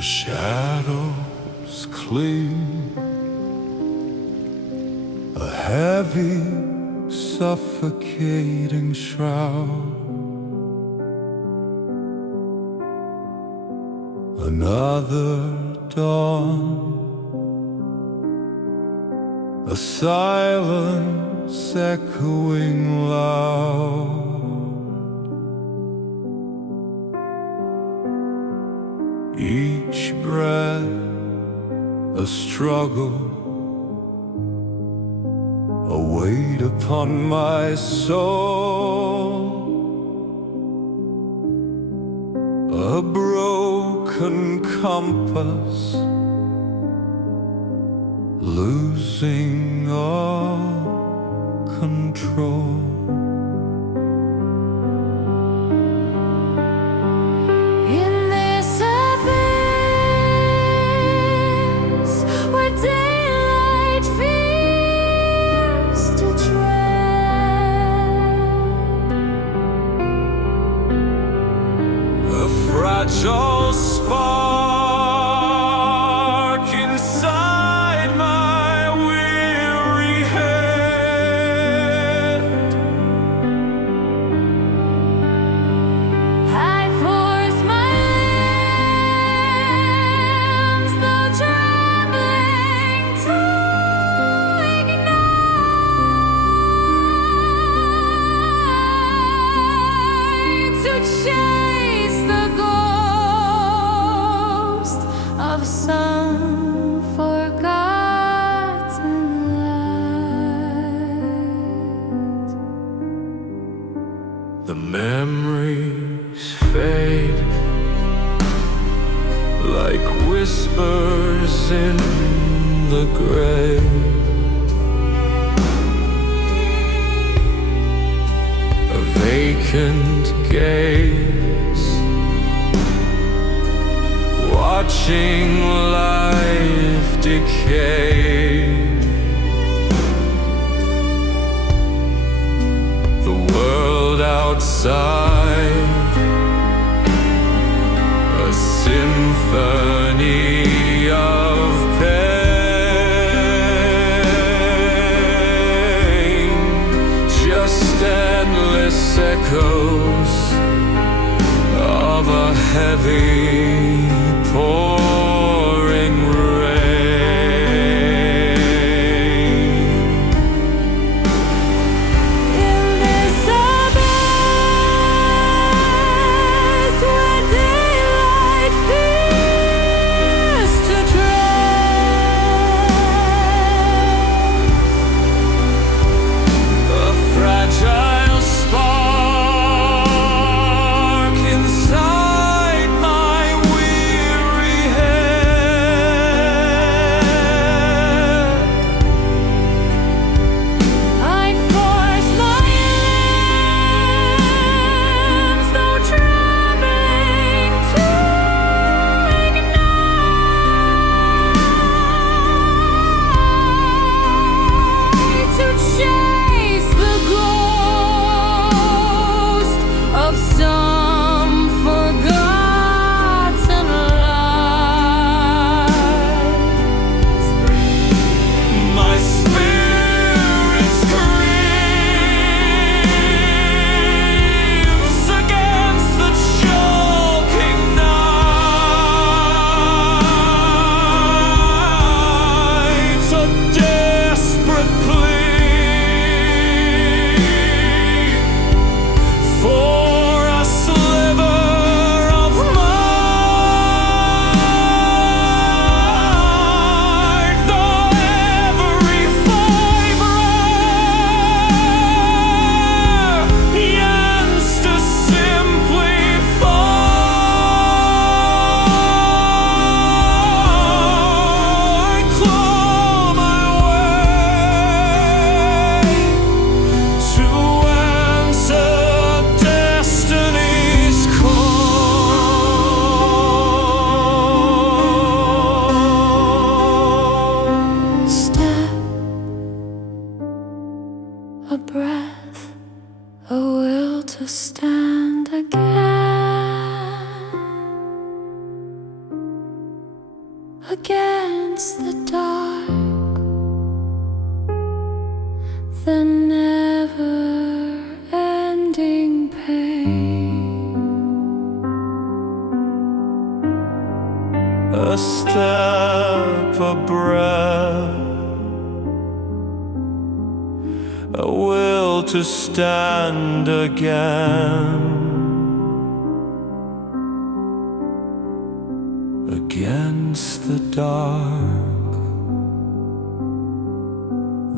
The shadows cling, a heavy, suffocating shroud. Another dawn, a silence echoing loud. Each breath a struggle, a weight upon my soul, a broken compass, losing all control. Fragile spark inside my weary head. I force my limbs, though trembling, to ignite, to chase the ghost of some forgotten light. The memories fade like whispers in the grave. A vacant gaze, watching life decay. The world outside, a symphony of pain, just endless echoes of a heavy pouring rain. In this abyss where daylight fears to stand again against the dark,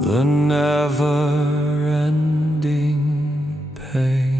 the never-ending pain.